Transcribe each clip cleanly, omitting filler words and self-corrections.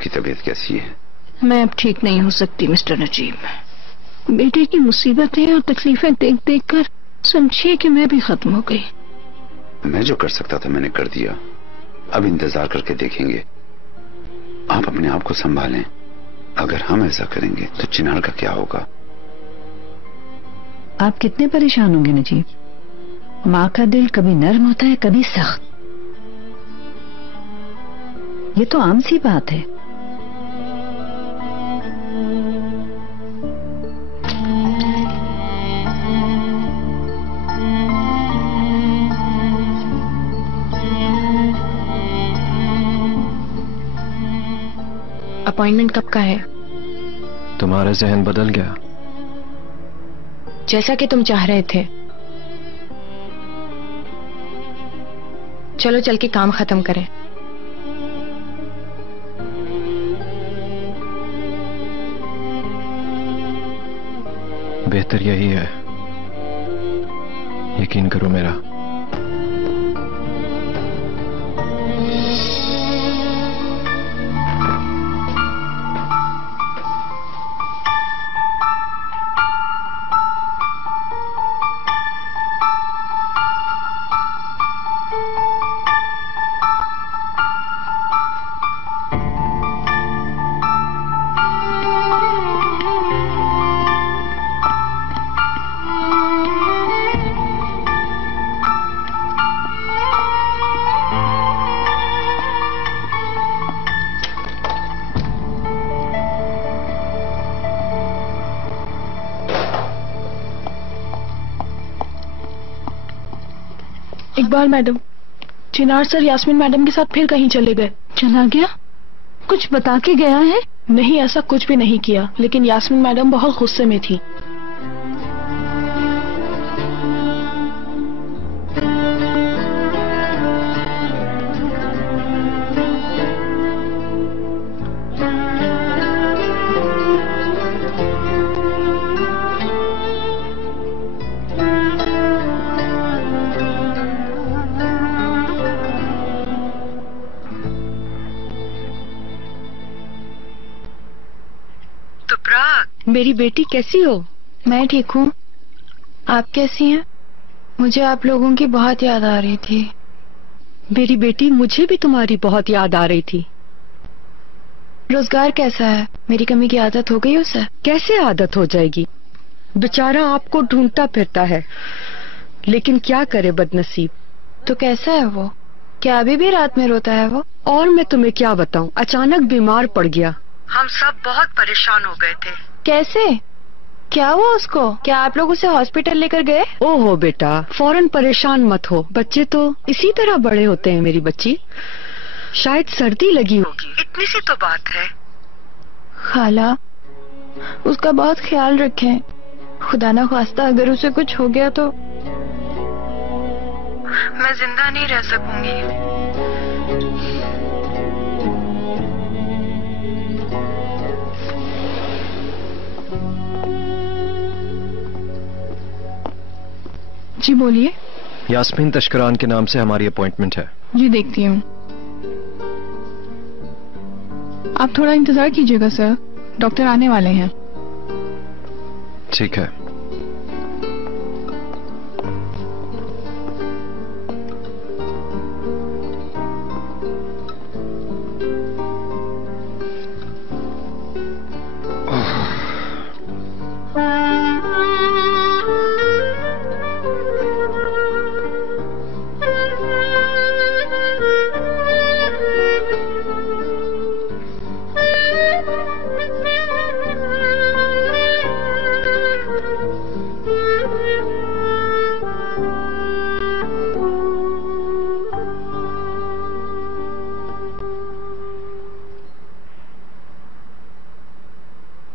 आपकी तबीयत कैसी है? मैं अब ठीक नहीं हो सकती मिस्टर नजीब। बेटे की मुसीबतें और तकलीफें देख देख कर समझिए कि मैं भी खत्म हो गई। मैं जो कर सकता था मैंने कर दिया, अब इंतजार करके देखेंगे। आप अपने आप को संभालें। अगर हम ऐसा करेंगे तो चिनार का क्या होगा? आप कितने परेशान होंगे नजीब? माँ का दिल कभी नर्म होता है कभी सख्त, ये तो आम सी बात है। अपॉइंटमेंट कब का है? तुम्हारा जहन बदल गया। जैसा कि तुम चाह रहे थे। चलो चल के काम खत्म करें। बेहतर यही है, यकीन करो मेरा। इकबाल मैडम, चिनार सर यास्मीन मैडम के साथ फिर कहीं चले गए। चला गया? कुछ बता के गया है? नहीं, ऐसा कुछ भी नहीं किया, लेकिन यास्मीन मैडम बहुत गुस्से में थी। मेरी बेटी कैसी हो? मैं ठीक हूँ, आप कैसी हैं? मुझे आप लोगों की बहुत याद आ रही थी। मेरी बेटी, मुझे भी तुम्हारी बहुत याद आ रही थी। रोजगार कैसा है? मेरी कमी की आदत हो गई उसे? कैसे आदत हो जाएगी? बेचारा आपको ढूंढता फिरता है, लेकिन क्या करे बदनसीब। तो कैसा है वो? क्या अभी भी रात में रोता है वो? और मैं तुम्हें क्या बताऊं, अचानक बीमार पड़ गया। हम सब बहुत परेशान हो गए थे। कैसे? क्या हुआ उसको? क्या आप लोग उसे हॉस्पिटल लेकर गए? ओहो बेटा, फौरन परेशान मत हो, बच्चे तो इसी तरह बड़े होते हैं। मेरी बच्ची, शायद सर्दी लगी होगी, इतनी सी तो बात है। खाला, उसका बहुत ख्याल रखें। खुदा ना ख्वास्ता अगर उसे कुछ हो गया तो मैं जिंदा नहीं रह सकूंगी। जी बोलिए। यास्मीन तशकरान के नाम से हमारी अपॉइंटमेंट है। जी देखती हूँ। आप थोड़ा इंतजार कीजिएगा सर, डॉक्टर आने वाले हैं। ठीक है।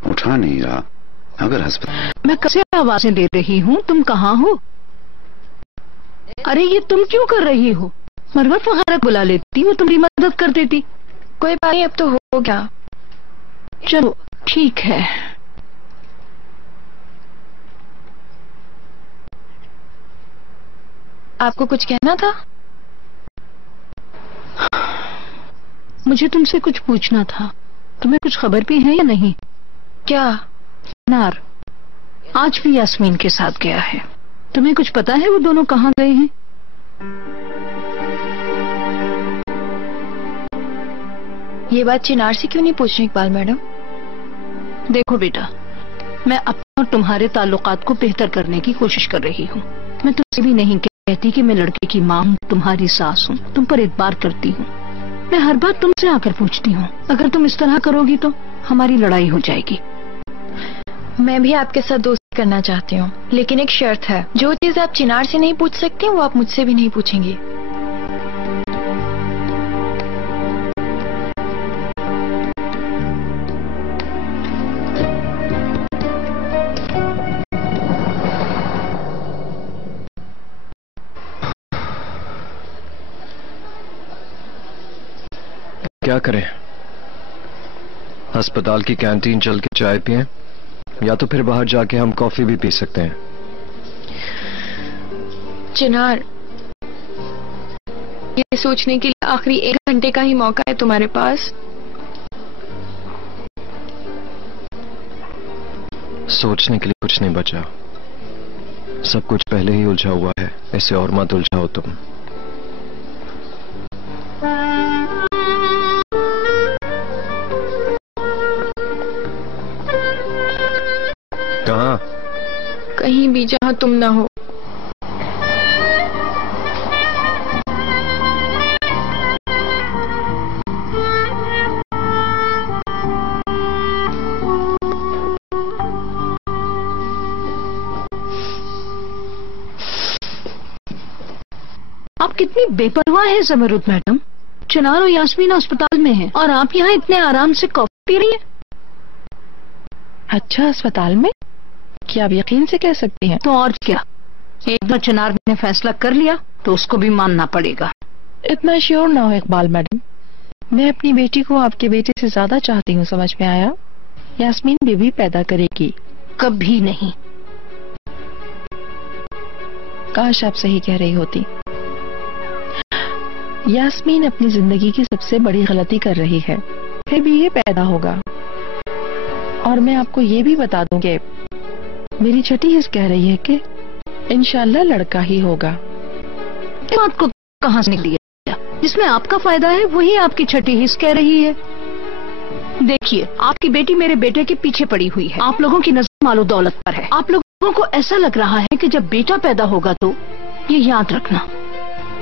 उठा नहीं रहा। अगर अस्पताल मैं कब से आवाजें दे रही हूँ, तुम कहाँ हो? अरे ये तुम क्यों कर रही हो? मरवत वगैरह बुला लेती, वो तुम्हारी मदद कर देती। कोई बात नहीं, अब तो हो गया। चलो ठीक है। आपको कुछ कहना था? मुझे तुमसे कुछ पूछना था। तुम्हें कुछ खबर भी है या नहीं? क्या? नार आज भी यास्मीन के साथ गया है। तुम्हें कुछ पता है वो दोनों कहाँ गए हैं? ये बात चिनार से क्यों नहीं पूछ रही इकबाल मैडम? देखो बेटा, मैं अपने और तुम्हारे ताल्लुकात को बेहतर करने की कोशिश कर रही हूँ। मैं तुमसे भी नहीं कहती कि मैं लड़के की माँ हूँ, तुम्हारी सास हूँ, तुम पर एतबार करती हूँ। मैं हर बात तुमसे आकर पूछती हूँ। अगर तुम इस तरह करोगी तो हमारी लड़ाई हो जाएगी। मैं भी आपके साथ दोस्ती करना चाहती हूँ, लेकिन एक शर्त है। जो चीज आप चिनार से नहीं पूछ सकती वो आप मुझसे भी नहीं पूछेंगी। क्या करें? अस्पताल की कैंटीन चल के चाय पिएं, या तो फिर बाहर जाके हम कॉफी भी पी सकते हैं। चिनार, ये सोचने के लिए आखिरी 1 घंटे का ही मौका है तुम्हारे पास। सोचने के लिए कुछ नहीं बचा, सब कुछ पहले ही उलझा हुआ है। इसे और मत उलझाओ तुम। कहाँ? कहीं भी जहाँ तुम ना हो। आप कितनी बेपरवाह है ज़मरुद मैडम। चिनार और यास्मीन अस्पताल में हैं और आप यहाँ इतने आराम से कॉफी पी रही हैं। अच्छा, अस्पताल में? क्या आप यकीन से कह सकती हैं? तो और क्या, एक बार चिनार ने फैसला कर लिया तो उसको भी मानना पड़ेगा। इतना श्योर ना हो इकबाल मैडम। मैं अपनी बेटी को आपके बेटे से ज्यादा चाहती हूँ, समझ में आया? यास्मीन बेबी पैदा करेगी। कभी नहीं। काश आप सही कह रही होती। यास्मीन अपनी जिंदगी की सबसे बड़ी गलती कर रही है, फिर भी ये पैदा होगा। और मैं आपको ये भी बता दूं कि मेरी छठी हिस्स कह रही है कि इंशाल्लाह लड़का ही होगा। ये बात को कहां से निकली है? जिसमें आपका फायदा है वही आपकी छठी हिस्स कह रही है। देखिए, आपकी बेटी मेरे बेटे के पीछे पड़ी हुई है। आप लोगों की नजर मालो दौलत पर है। आप लोगों को ऐसा लग रहा है कि जब बेटा पैदा होगा तो ये याद रखना,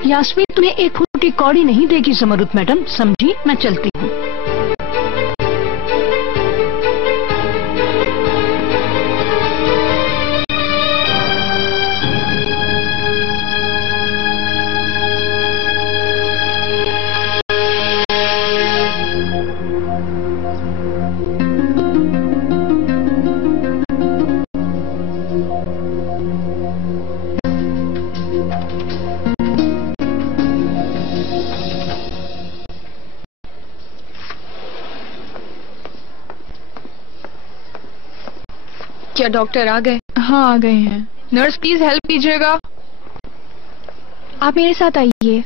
यास्मीन तुम्हें एक फूटी कौड़ी नहीं देगी ज़मरुद मैडम, समझी? मैं चलती हूँ। क्या डॉक्टर आ गए? हाँ, आ गए हैं। नर्स प्लीज हेल्प कीजिएगा। आप मेरे साथ आइए।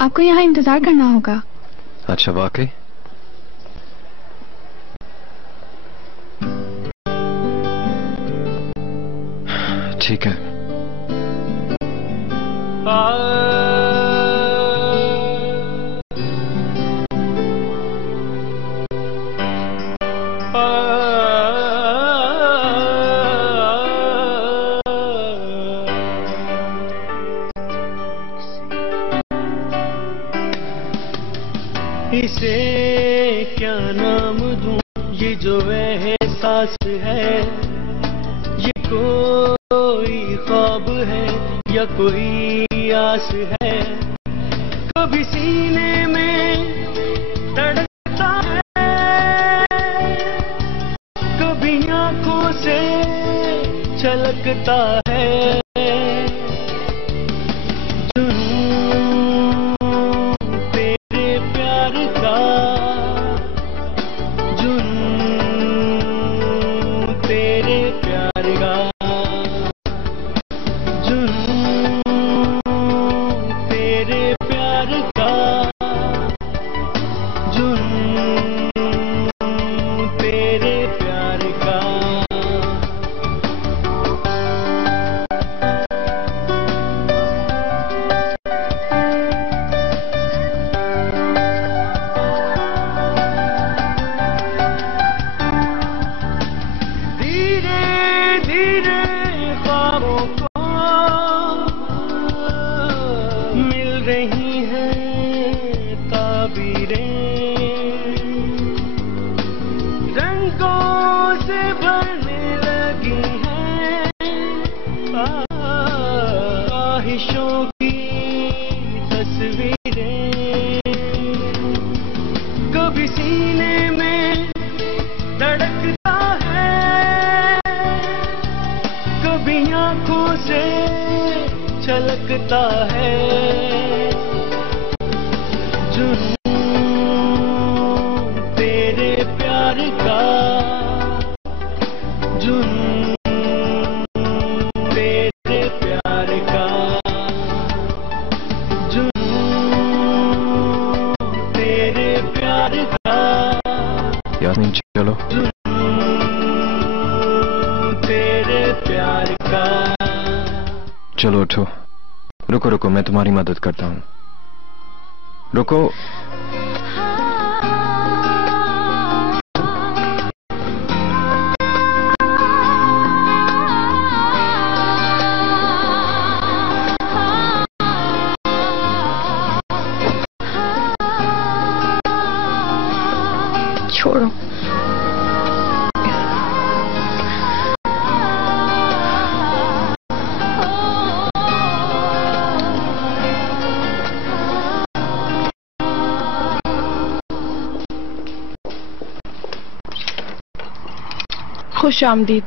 आपको यहाँ इंतजार करना होगा। अच्छा, वाकई? ठीक है। इसे क्या नाम दूं, ये जो एहसास है, ये कोई ख्वाब है या कोई आस है? कभी सीने में धड़कता है, कभी आंखों से छलकता है। जुनून तेरे प्यार का रंगों से भरने लगी हैं ख्वाहिशों की तस्वीरें। कभी सीने में धड़कता है, कभी आंखों से छलकता है। जुनून तेरे प्यार का, जुनून तेरे प्यार का, जुनून तेरे प्यार का। यास्मीन चलो। जुनून तेरे प्यार का। चलो उठो। रुको रुको, मैं तुम्हारी मदद करता हूँ। रुको। छोड़ो। खुश आमदीद।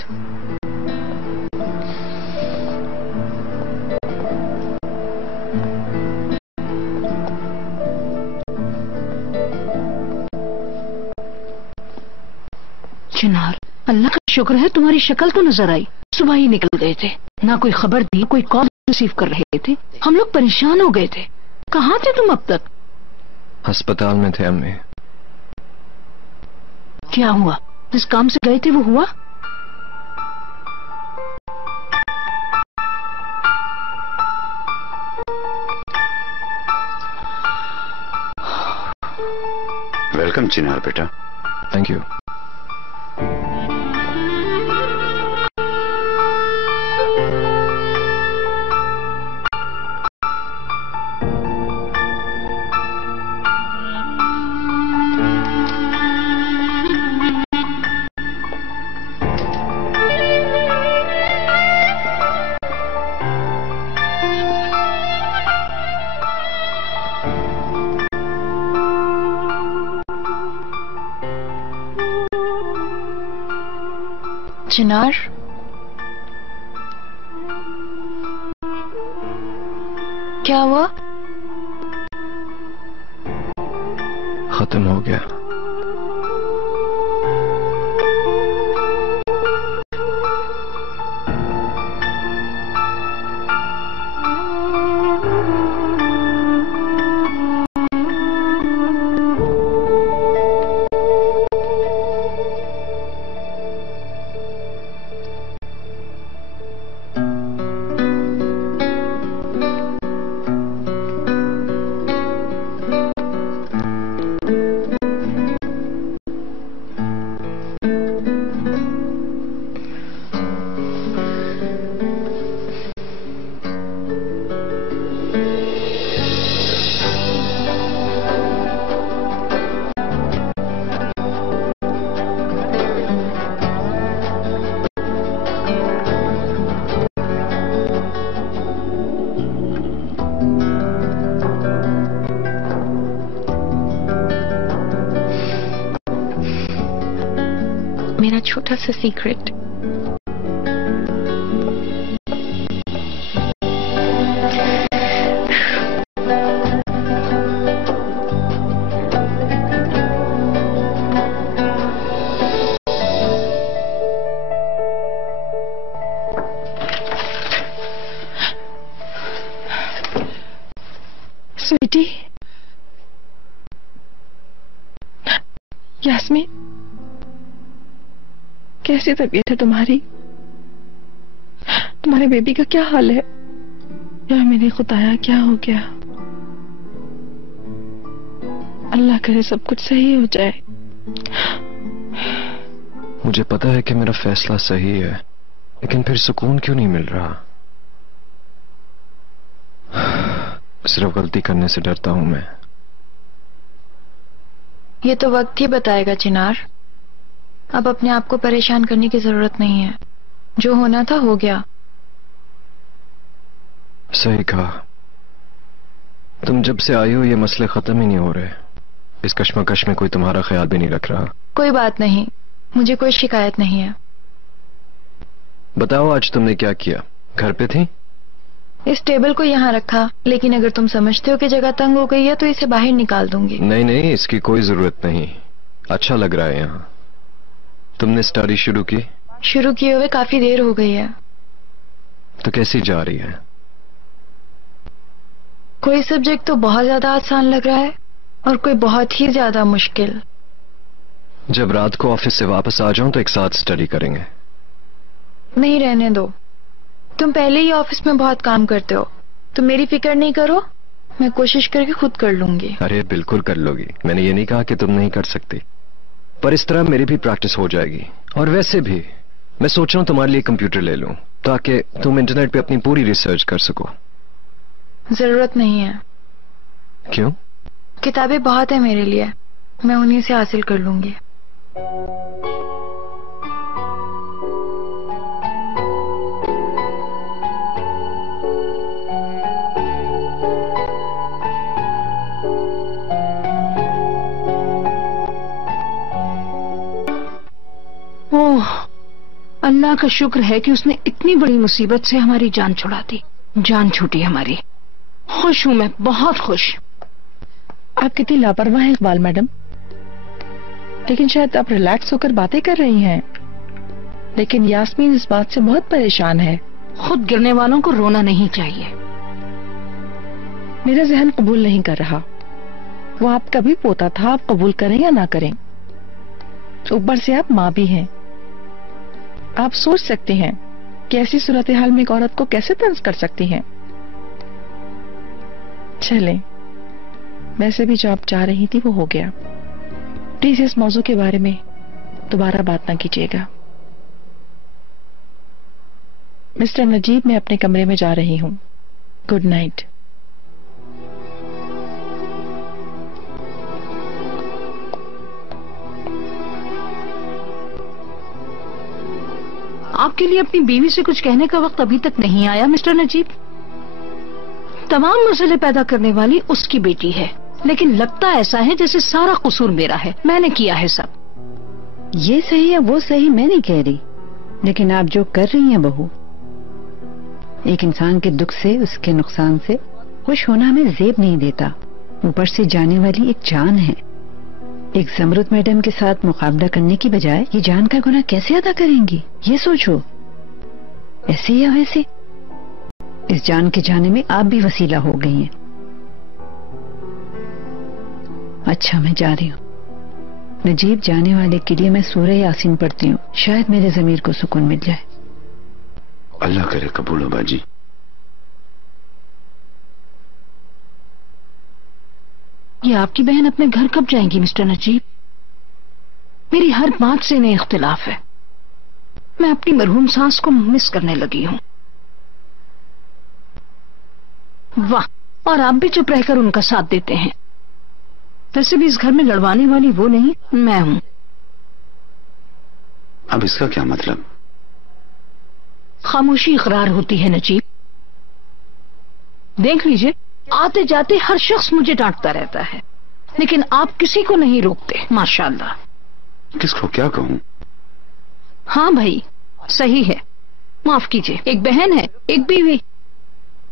चिनार, अल्लाह का शुक्र है तुम्हारी शक्ल तो नजर आई। सुबह ही निकल गए थे, ना कोई खबर दी, कोई कॉल रिसीव कर रहे थे। हम लोग परेशान हो गए थे। कहाँ थे तुम अब तक? अस्पताल में थे अम्मी। क्या हुआ? जिस काम से गए थे वो हुआ? वेलकम चिनार बेटा। Thank you. चिनार, क्या हुआ? खत्म हो गया। मेरा छोटा सा सीक्रेट। स्वीटी, यास्मीन, कैसी तबीयत है तुम्हारी? तुम्हारे बेबी का क्या हाल है? या मेरे खुदाया क्या हो गया? अल्लाह करे सब कुछ सही हो जाए। मुझे पता है कि मेरा फैसला सही है, लेकिन फिर सुकून क्यों नहीं मिल रहा? सिर्फ गलती करने से डरता हूं मैं। ये तो वक्त ही बताएगा चिनार। अब अपने आप को परेशान करने की जरूरत नहीं है। जो होना था हो गया। सही कहा। तुम जब से आई हो ये मसले खत्म ही नहीं हो रहे। इस कश्मकश में कोई तुम्हारा ख्याल भी नहीं रख रहा। कोई बात नहीं, मुझे कोई शिकायत नहीं है। बताओ आज तुमने क्या किया? घर पे थी? इस टेबल को यहाँ रखा, लेकिन अगर तुम समझते हो कि जगह तंग हो गई है तो इसे बाहर निकाल दूंगी। नहीं नहीं, इसकी कोई जरूरत नहीं। अच्छा लग रहा है यहाँ। तुमने स्टडी शुरू की? शुरू किए हुए काफी देर हो गई है। तो कैसी जा रही है? कोई सब्जेक्ट तो बहुत ज्यादा आसान लग रहा है और कोई बहुत ही ज्यादा मुश्किल। जब रात को ऑफिस से वापस आ जाऊं तो एक साथ स्टडी करेंगे। नहीं, रहने दो। तुम पहले ही ऑफिस में बहुत काम करते हो, तुम मेरी फिक्र नहीं करो, मैं कोशिश करके खुद कर लूंगी। अरे बिल्कुल कर लोगी, मैंने ये नहीं कहा कि तुम नहीं कर सकती, पर इस तरह मेरी भी प्रैक्टिस हो जाएगी। और वैसे भी मैं सोच रहा हूं तुम्हारे लिए कंप्यूटर ले लूं ताकि तुम इंटरनेट पे अपनी पूरी रिसर्च कर सको। जरूरत नहीं है। क्यों? किताबें बहुत है मेरे लिए, मैं उन्हीं से हासिल कर लूंगी। ओह, अल्लाह का शुक्र है कि उसने इतनी बड़ी मुसीबत से हमारी जान छुड़ा दी। जान छूटी हमारी। खुश हूं मैं, बहुत खुश। आप कितनी लापरवाह हैं इकबाल मैडम। लेकिन शायद आप रिलैक्स होकर बातें कर रही हैं, लेकिन यास्मीन इस बात से बहुत परेशान है। खुद गिरने वालों को रोना नहीं चाहिए। मेरा जहन कबूल नहीं कर रहा। वो आपका भी पोता था, आप कबूल करें या ना करें। ऊपर से आप माँ भी हैं। आप सोच सकते हैं कि ऐसी सूरत हाल में एक औरत को कैसे तंज कर सकती हैं। चलें, वैसे भी जो आप चाह रही थी वो हो गया। प्लीज इस मौजू के बारे में दोबारा बात ना कीजिएगा। मिस्टर नजीब, मैं अपने कमरे में जा रही हूँ। Good night. आपके लिए अपनी बीवी से कुछ कहने का वक्त अभी तक नहीं आया मिस्टर नजीब। तमाम मसले पैदा करने वाली उसकी बेटी है, लेकिन लगता ऐसा है जैसे सारा कसूर मेरा है, मैंने किया है सब। ये सही है वो सही मैं नहीं कह रही, लेकिन आप जो कर रही हैं बहू, एक इंसान के दुख से, उसके नुकसान से खुश होना हमें जेब नहीं देता। ऊपर से जाने वाली एक जान है। एक जमरुद मैडम के साथ मुकाबला करने की बजाय ये जान का गुनाह कैसे अदा करेंगी, ये सोचो। ऐसे या वैसे इस जान के जाने में आप भी वसीला हो गई हैं। अच्छा, मैं जा रही हूँ। नजीब जाने वाले के लिए मैं सूरह यासीन पढ़ती हूँ, शायद मेरे ज़मीर को सुकून मिल जाए। अल्लाह करे कबूल हो बाजी। ये आपकी बहन अपने घर कब जाएंगी मिस्टर नजीब? मेरी हर बात से इन्हें इख्तिलाफ है। मैं अपनी मरहूम सास को मिस करने लगी हूँ। वाह, और आप भी चुप रहकर उनका साथ देते हैं। वैसे भी इस घर में लड़वाने वाली वो नहीं, मैं हूँ। अब इसका क्या मतलब? खामोशी इकरार होती है नजीब। देख लीजिए, आते जाते हर शख्स मुझे डांटता रहता है, लेकिन आप किसी को नहीं रोकते, माशाल्लाह। किसको क्या कहूँ? हाँ भाई, सही है। माफ कीजिए, एक बहन है, एक बीवी।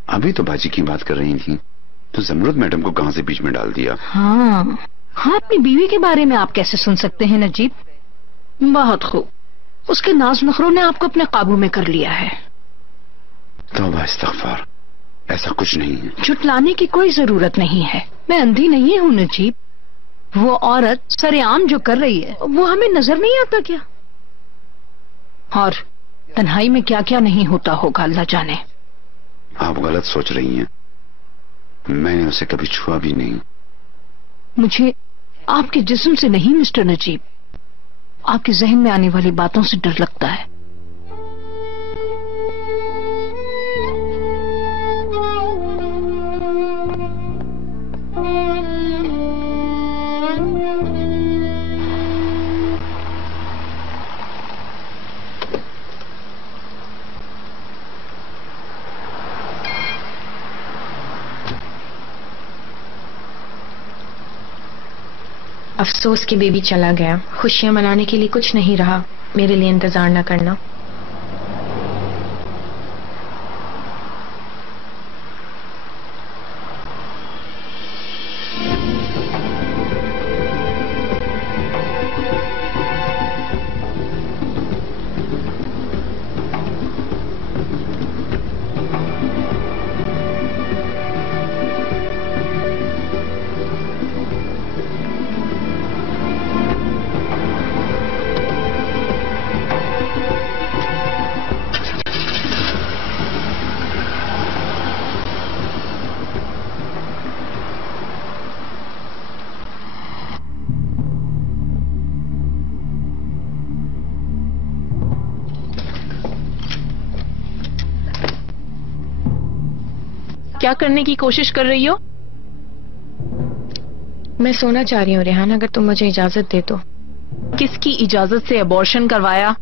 अभी तो बाजी की बात कर रही थी, तो जमरुद मैडम को कहां से बीच में डाल दिया? हाँ, अपनी बीवी के बारे में आप कैसे सुन सकते हैं नजीब? बहुत खूब, उसके नाज नखरों ने आपको अपने काबू में कर लिया है। तौबा इस्तग़फ़ार, ऐसा कुछ नहीं है। झुटलाने की कोई जरूरत नहीं है। मैं अंधी नहीं हूँ नजीब। वो औरत सरेआम जो कर रही है वो हमें नजर नहीं आता क्या? और तन्हाई में क्या क्या नहीं होता होगा, अल्लाह जाने। आप गलत सोच रही हैं। मैंने उसे कभी छुआ भी नहीं। मुझे आपके जिस्म से नहीं मिस्टर नजीब, आपके जहन में आने वाली बातों से डर लगता है। अफसोस कि बेबी चला गया। खुशियां मनाने के लिए कुछ नहीं रहा। मेरे लिए इंतजार न करना। क्या करने की कोशिश कर रही हो? मैं सोना चाह रही हूँ रेहान, अगर तुम मुझे इजाजत दे तो। किसकी इजाजत से अबॉर्शन करवाया?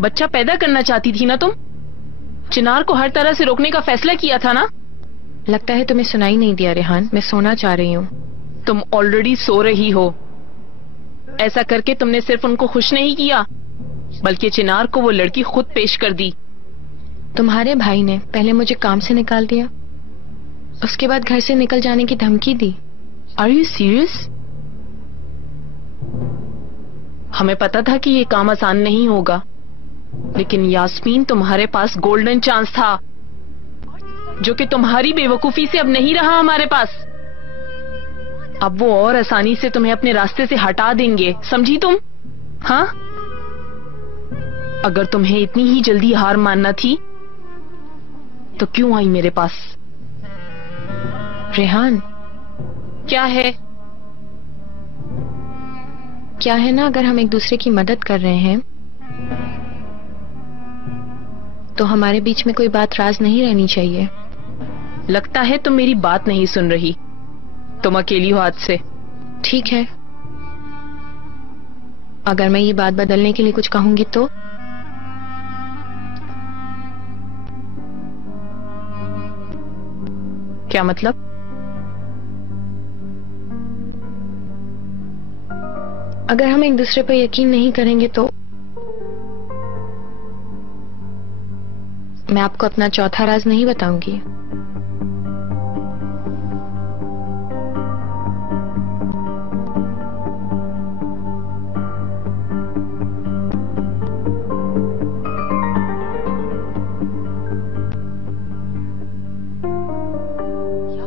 बच्चा पैदा करना चाहती थी ना तुम? चिनार को हर तरह से रोकने का फैसला किया था ना? लगता है तुम्हें सुनाई नहीं दिया रेहान, मैं सोना चाह रही हूँ। तुम ऑलरेडी सो रही हो। ऐसा करके तुमने सिर्फ उनको खुश नहीं किया, बल्कि चिनार को वो लड़की खुद पेश कर दी। तुम्हारे भाई ने पहले मुझे काम से निकाल दिया, उसके बाद घर से निकल जाने की धमकी दी। Are you serious? हमें पता था कि ये काम आसान नहीं होगा, लेकिन यास्मीन तुम्हारे पास गोल्डन चांस था, जो कि तुम्हारी बेवकूफी से अब नहीं रहा हमारे पास। अब वो और आसानी से तुम्हें अपने रास्ते से हटा देंगे, समझी तुम? हाँ? अगर तुम्हें इतनी ही जल्दी हार मानना थी तो क्यों आई मेरे पास? रेहान, क्या है? क्या है ना, अगर हम एक दूसरे की मदद कर रहे हैं तो हमारे बीच में कोई बात राज नहीं रहनी चाहिए। लगता है तुम मेरी बात नहीं सुन रही। तुम अकेली हो आज से। ठीक है, अगर मैं ये बात बदलने के लिए कुछ कहूंगी तो? क्या मतलब? अगर हम एक दूसरे पर यकीन नहीं करेंगे तो मैं आपको अपना चौथा राज नहीं बताऊंगी।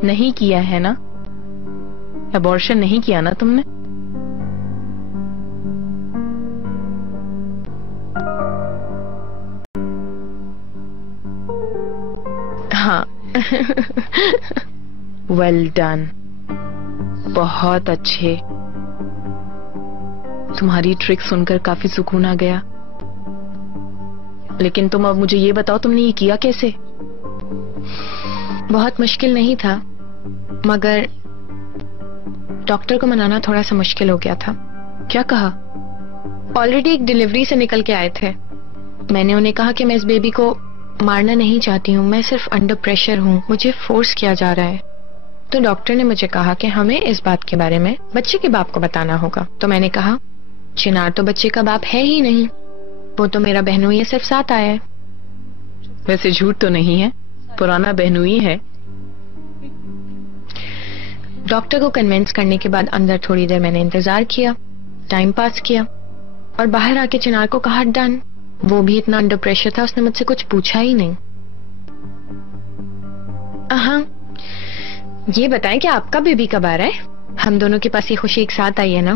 नहीं किया है ना? अबॉर्शन नहीं किया ना तुमने? हाँ। वेल डन, बहुत अच्छे। तुम्हारी ट्रिक सुनकर काफी सुकून आ गया। लेकिन तुम अब मुझे ये बताओ, तुमने ये किया कैसे? बहुत मुश्किल नहीं था, मगर डॉक्टर को मनाना थोड़ा सा मुश्किल हो गया था। क्या कहा? ऑलरेडी एक डिलीवरी से निकल के आए थे। मैंने उन्हें कहा कि मैं इस बेबी को मारना नहीं चाहती हूँ, मैं सिर्फ अंडर प्रेशर हूँ, मुझे फोर्स किया जा रहा है। तो डॉक्टर ने मुझे कहा कि हमें इस बात के बारे में बच्चे के बाप को बताना होगा। तो मैंने कहा, चिनार तो बच्चे का बाप है ही नहीं, वो तो मेरा बहनोई है, सिर्फ साथ आया है। वैसे झूठ तो नहीं है, पुराना बहनोई है। डॉक्टर को कन्विंस करने के बाद अंदर थोड़ी देर मैंने इंतजार किया, टाइम पास किया और बाहर आके चिनार को कहा डन। वो भी इतना अंडर प्रेशर था, उसने मुझसे कुछ पूछा ही नहीं। हाँ, ये बताएं कि आपका बेबी कब आ रहा है? हम दोनों के पास ये खुशी एक साथ आई है ना?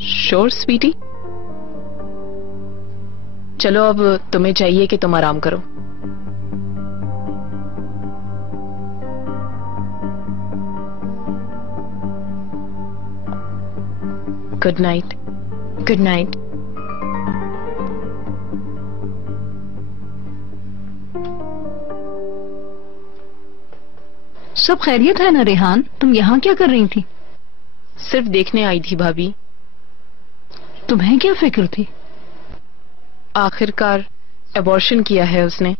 श्योर स्वीटी। चलो, अब तुम्हें चाहिए कि तुम आराम करो। Good night. Good night. सब खैरियत है ना रेहान? तुम यहाँ क्या कर रही थी? सिर्फ देखने आई थी भाभी। तुम्हें क्या फिक्र थी? आखिरकार अबॉर्शन किया है उसने।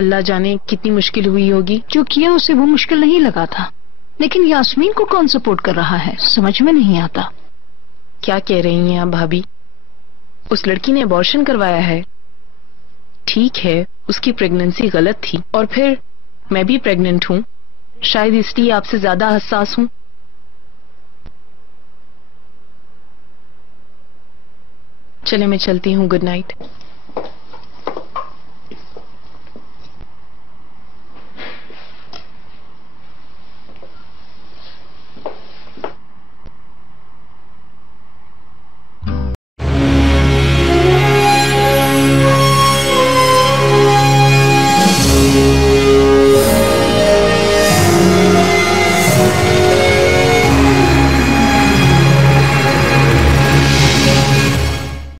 अल्लाह जाने कितनी मुश्किल हुई होगी। जो किया उसे वो मुश्किल नहीं लगा था, लेकिन यास्मीन को कौन सपोर्ट कर रहा है समझ में नहीं आता। क्या कह रही हैं आप भाभी? उस लड़की ने अबॉर्शन करवाया है। ठीक है, उसकी प्रेगनेंसी गलत थी, और फिर मैं भी प्रेग्नेंट हूँ, शायद इसलिए आपसे ज्यादा हसास हूँ। चले मैं चलती हूँ, गुड नाइट।